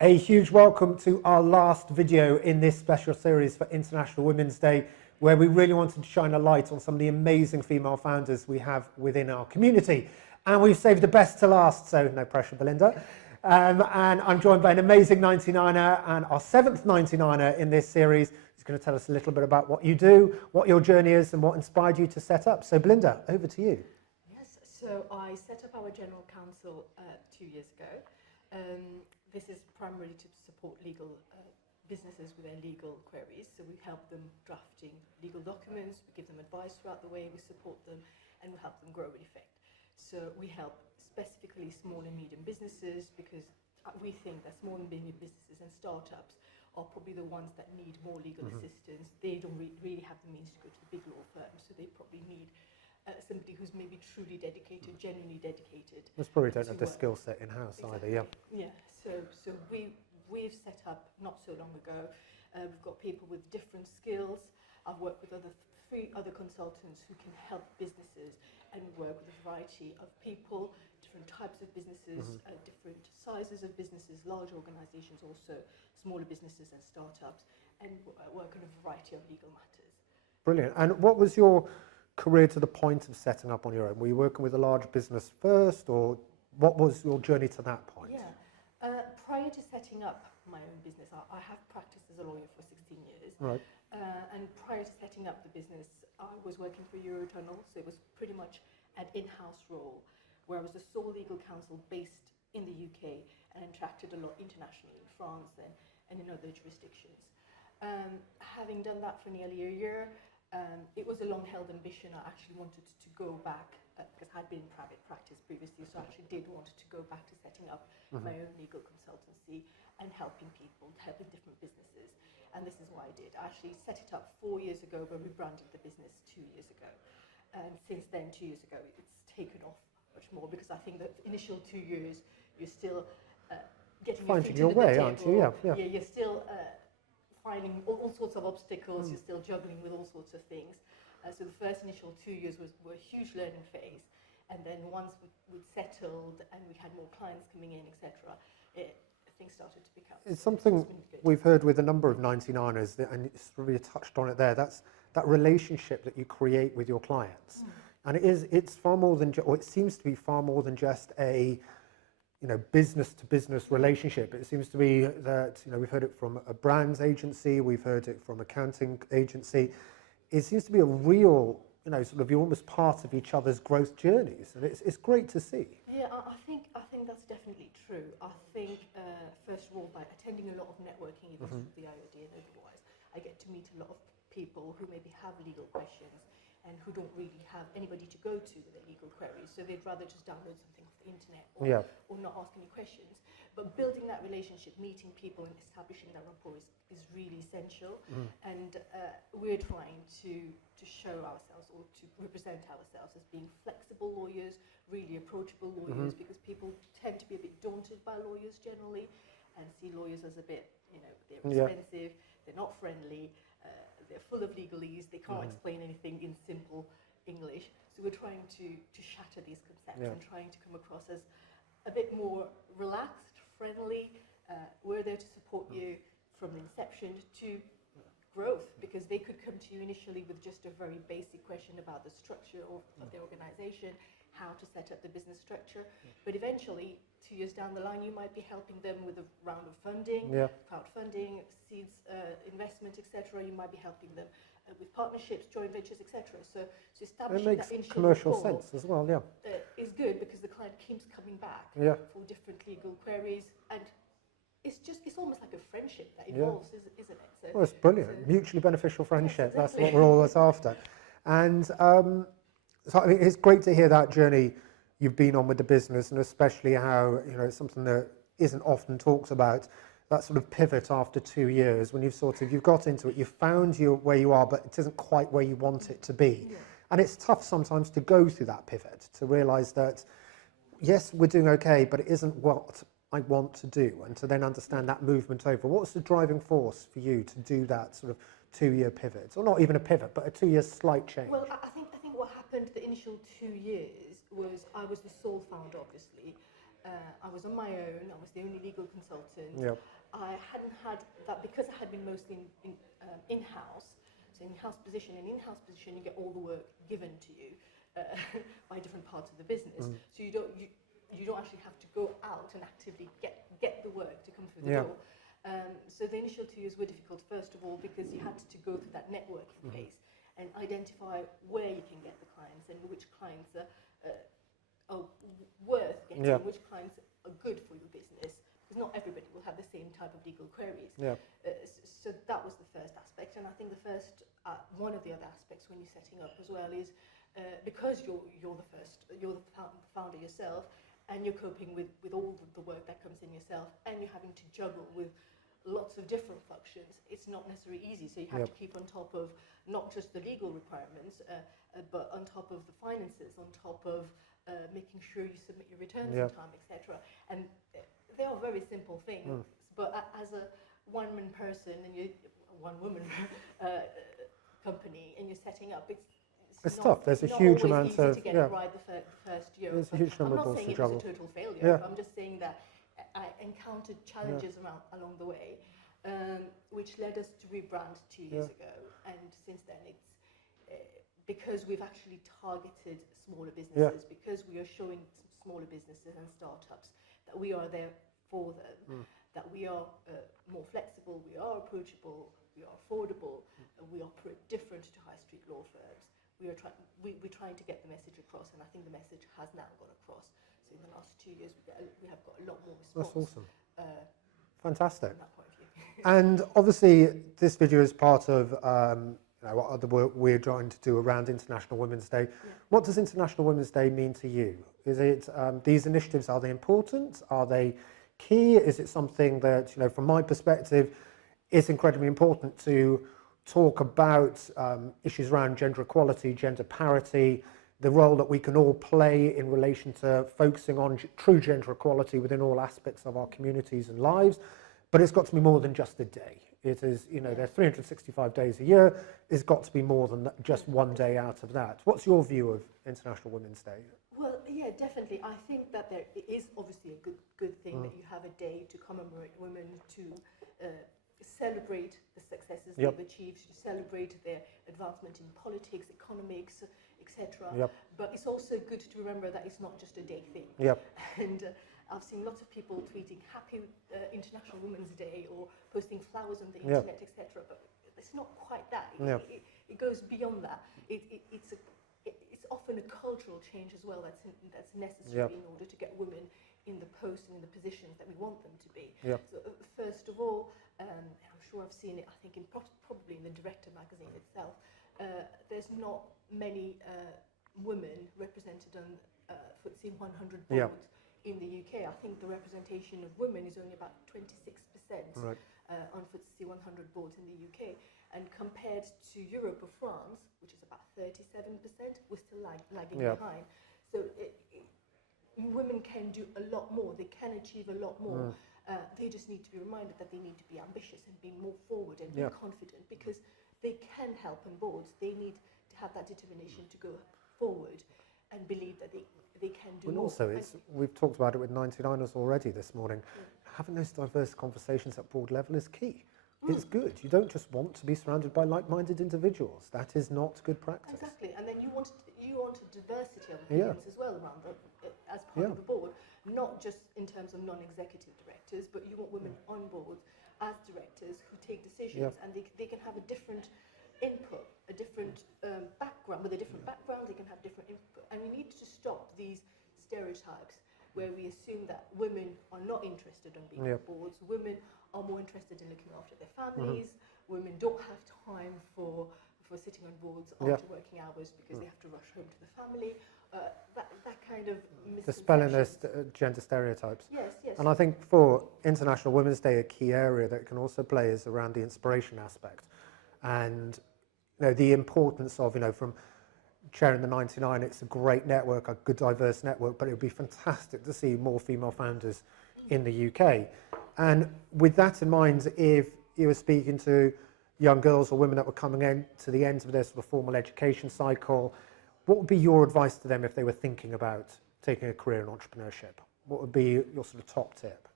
A huge welcome to our last video in this special series for International Women's Day, where we really wanted to shine a light on some of the amazing female founders we have within our community. And we've saved the best to last, so no pressure, Belinda. And I'm joined by an amazing 99er and our 7th 99er in this series, who's going to tell us a little bit about what you do, what your journey is, and what inspired you to set up. So Belinda, over to you. Yes, so I set up Our General Counsel 2 years ago. This is primarily to support legal businesses with their legal queries. So we help them drafting legal documents, we give them advice throughout the way, we support them, and we help them grow with effect. So we help specifically small and medium businesses because we think that small and medium businesses and startups are probably the ones that need more legal assistance. They don't really have the means to go to the big law firms, so they probably need somebody who's maybe truly dedicated, genuinely dedicated. Most probably don't have the skill set in-house either, yeah. Yeah, so we've set up not so long ago. We've got people with different skills. I've worked with three other consultants who can help businesses, and we work with a variety of people, different types of businesses, different sizes of businesses, large organizations also, smaller businesses and startups, and work on a variety of legal matters. Brilliant. And what was your career to the point of setting up on your own? Were you working with a large business first, or what was your journey to that point? Yeah. Prior to setting up my own business, I have practiced as a lawyer for 16 years. Right. And prior to setting up the business, I was working for Eurotunnel, so it was pretty much an in-house role where I was the sole legal counsel based in the UK and interacted a lot internationally in France and in other jurisdictions. Having done that for nearly a year, it was a long-held ambition. I actually wanted to go back because I'd been in private practice previously, so I actually did want to go back to setting up my own legal consultancy and helping people, helping different businesses. And this is what I did. I actually set it up 4 years ago, but rebranded the business 2 years ago. And since then, 2 years ago, it's taken off much more because I think that the initial 2 years, you're still getting finding your your way, aren't you? Yeah. Yeah, you're still finding all sorts of obstacles, you're still juggling with all sorts of things. So the first initial 2 years were a huge learning phase, and then once we'd settled and we had more clients coming in, etc., things started to become. It's something we've heard with a number of 99ers, and it's really touched on it there. That's that relationship that you create with your clients, and it's far more than, or it seems to be far more than just a business-to-business relationship. It seems to be that, we've heard it from a brands agency, we've heard it from accounting agency. It seems to be a real, sort of, you're almost part of each other's growth journeys, and it's great to see. Yeah, I think that's definitely true. I think, first of all, by attending a lot of networking events with the IoD and otherwise, I get to meet a lot of people who maybe have legal questions and who don't really have anybody to go to with their legal queries, so they'd rather just download something off the internet or not ask any questions. But building that relationship, meeting people and establishing that rapport is really essential. And we're trying to show ourselves or to represent ourselves as being flexible lawyers, really approachable lawyers, because people tend to be a bit daunted by lawyers generally and see lawyers as a bit, they're expensive, they're not friendly, they're full of legalese, they can't explain anything in simple English. So we're trying to shatter these concepts and trying to come across as a bit more relaxed, friendly. We're there to support you from the inception to growth, because they could come to you initially with just a very basic question about the structure of the organization, how to set up the business structure. But eventually, 2 years down the line, you might be helping them with a round of funding, crowdfunding, seeds, investment, etc. You might be helping them with partnerships, joint ventures, etc. So establishing that initial commercial rapport sense as well, is good, because the client keeps coming back for different legal queries, and it's almost like a friendship that evolves, isn't it? So, well, it's brilliant. Mutually beneficial friendship. Yes, exactly. That's what we're always after. And so I mean, it's great to hear that journey you've been on with the business, and especially how, it's something that isn't often talked about, that sort of pivot after 2 years, when you've got into it, you've found where you are, but it isn't quite where you want it to be. And it's tough sometimes to go through that pivot, to realise that, yes, we're doing okay, but it isn't what I want to do, and to then understand that movement over. What's the driving force for you to do that sort of 2-year pivot, or not even a pivot, but a 2-year slight change? Well, I think what happened the initial 2 years was I was the sole founder, obviously, I was on my own. I was the only legal consultant. Yep. I hadn't had that because I had been mostly in-house. So in-house position, you get all the work given to you by different parts of the business. So you don't actually have to go out and actively get the work to come through the door. So the initial 2 years were difficult, first of all, because you had to go through that networking phase and identify where you can get the clients and which clients are worth getting, which clients are good for your business. Because not everybody will have the same type of legal queries. So that was the first aspect. And I think one of the other aspects when you're setting up as well is because you're the founder yourself, and you're coping with all the work that comes in yourself, and you're having to juggle with lots of different functions, it's not necessarily easy. So you have to keep on top of not just the legal requirements, but on top of the finances, on top of making sure you submit your returns in time, etc. And they are very simple things, but as a one-man person and one-woman company, and you're setting up, it's tough. There's a huge amount of to get it right the first year. There's a huge number of balls to juggle. I'm not saying it was a total failure. I'm just saying that I encountered challenges along the way, which led us to rebrand 2 years ago. And since then, it's because we've actually targeted smaller businesses, because we are showing smaller businesses and startups that we are there for them, that we are more flexible, we are approachable, we are affordable, and we operate different to high street law firms. We're trying to get the message across, and I think the message has now gone across. So in the last 2 years, we have got a lot more response. That's awesome. Fantastic. From that point of view. And obviously, this video is part of what other work we're trying to do around International Women's Day. What does International Women's Day mean to you? Is it these initiatives? Are they important? Are they key? Is it something that, from my perspective, is incredibly important to talk about issues around gender equality, gender parity, the role that we can all play in relation to focusing on true gender equality within all aspects of our communities and lives. But it's got to be more than just a day. It is, there's 365 days a year. It's got to be more than just one day out of that. What's your view of International Women's Day? Well, yeah, definitely. I think that there is obviously a good thing that you have a day to commemorate women, to celebrate the successes they've achieved, to celebrate their advancement in politics, economics, etc. But it's also good to remember that it's not just a day thing. And I've seen lots of people tweeting Happy International Women's Day or posting flowers on the internet, etc. But it's not quite that. It goes beyond that. It's often a cultural change as well that's necessary in order to get women in the posts and in the positions that we want them to be. So first of all, I'm sure I've seen it, I think probably in the Director magazine itself, there's not many women represented on FTSE 100 boards in the UK. I think the representation of women is only about 26% on FTSE 100 boards in the UK. And compared to Europe or France, which is about 37%, we're still lagging behind. So women can do a lot more. They can achieve a lot more. They just need to be reminded that they need to be ambitious and be more forward and be confident, because they can help on boards. They need to have that determination to go forward and believe that they can do more. Also, we've talked about it with 99ers already this morning. Having those diverse conversations at board level is key. It's good. You don't just want to be surrounded by like-minded individuals. That is not good practice. Exactly. And then you want a diversity of opinions as well around as part of the board, not just in terms of non-executive directors, but you want women on board as directors who take decisions, and they can have a different input, a different background. With a different background, they can have different input. And we need to stop these stereotypes where we assume that women are not interested in being on boards. Women are more interested in looking after their families. Women don't have time for sitting on boards after working hours because they have to rush home to the family. That kind of misconception. Dispelling those gender stereotypes. Yes. And I think for International Women's Day, a key area that can also play is around the inspiration aspect. And the importance of, from chairing the 99, it's a great network, a good diverse network, but it would be fantastic to see more female founders in the UK. And with that in mind, if you were speaking to young girls or women that were coming in to the end of their sort of formal education cycle, what would be your advice to them if they were thinking about taking a career in entrepreneurship? what would be your sort of top tip?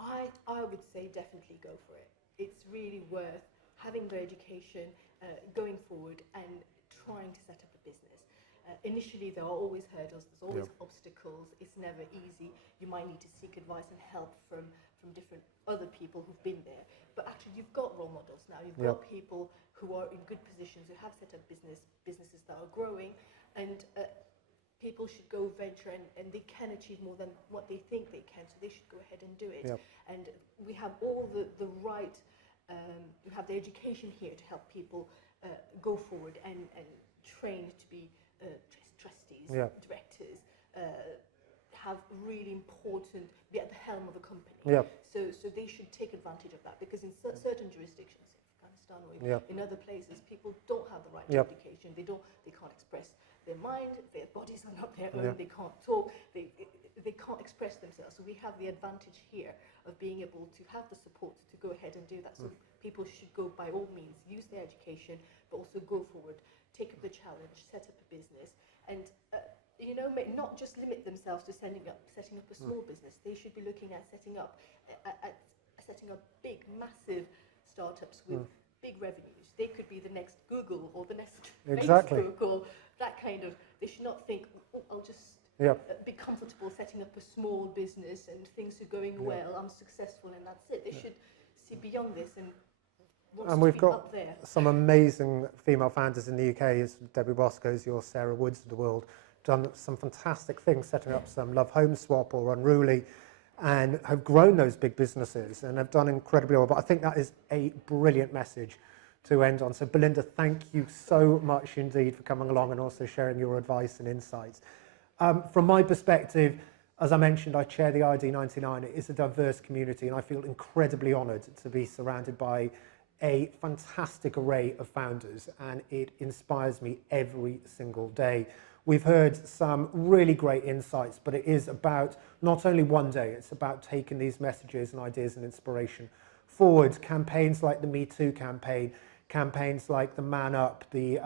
I would say definitely go for it. It's really worth having the education, going forward and trying to set up a business. Initially, there are always hurdles, there's always obstacles, it's never easy. You might need to seek advice and help from different other people who've been there. But actually, you've got role models now. You've got people who are in good positions, who have set up businesses that are growing, and people should go venture and they can achieve more than what they think they can, so they should go ahead and do it. And we have all the right, we have the education here to help people go forward and train to be trustees, directors, have really important, be at the helm of a company. So they should take advantage of that, because in certain jurisdictions, Afghanistan or in other places, people don't have the right to education. They can't express their mind, their bodies are not their own, they can't talk, they can't express themselves. So we have the advantage here of being able to have the support to go ahead and do that. So people should go, by all means, use their education, but also go forward, take up the challenge, set up a business, and you know, not just limit themselves to setting up a small business. They should be looking at setting up big, massive startups with big revenues. They could be the next Google or the next Facebook or that kind of. They should not think, oh, I'll just be comfortable setting up a small business and things are going well, I'm successful, and that's it. They should see beyond this and we've got up there. some amazing female founders in the UK, as Debbie Bosco's, your Sarah Woods of the world, done some fantastic things, setting up some Love Home Swap or Unruly, and have grown those big businesses and have done incredibly well. But I think that is a brilliant message to end on. So Belinda, thank you so much indeed for coming along and also sharing your advice and insights. From my perspective, as I mentioned, I chair the IoD99. It is a diverse community, and I feel incredibly honoured to be surrounded by a fantastic array of founders, and it inspires me every single day. We've heard some really great insights, but it is about not only one day, it's about taking these messages and ideas and inspiration forward. Campaigns like the Me Too campaign, campaigns like the Man Up, the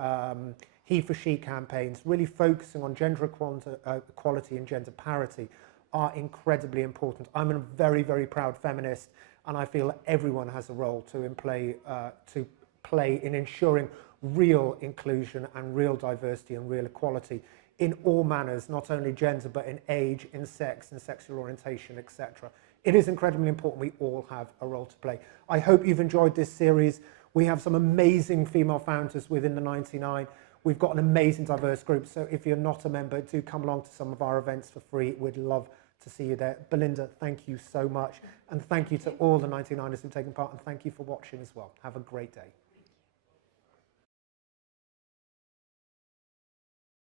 He for She campaigns, really focusing on gender equality and gender parity are incredibly important. I'm a very, very proud feminist, and I feel that everyone has a role to play in ensuring real inclusion and real diversity and real equality in all manners, not only gender, but in age, in sex, in sexual orientation, etc. It is incredibly important. We all have a role to play. I hope you've enjoyed this series. We have some amazing female founders within the 99. We've got an amazing diverse group, so if you're not a member, do come along to some of our events for free. We'd love to see you there. Belinda, thank you so much, and thank you to all the 99ers who've taken part, and thank you for watching as well. Have a great day.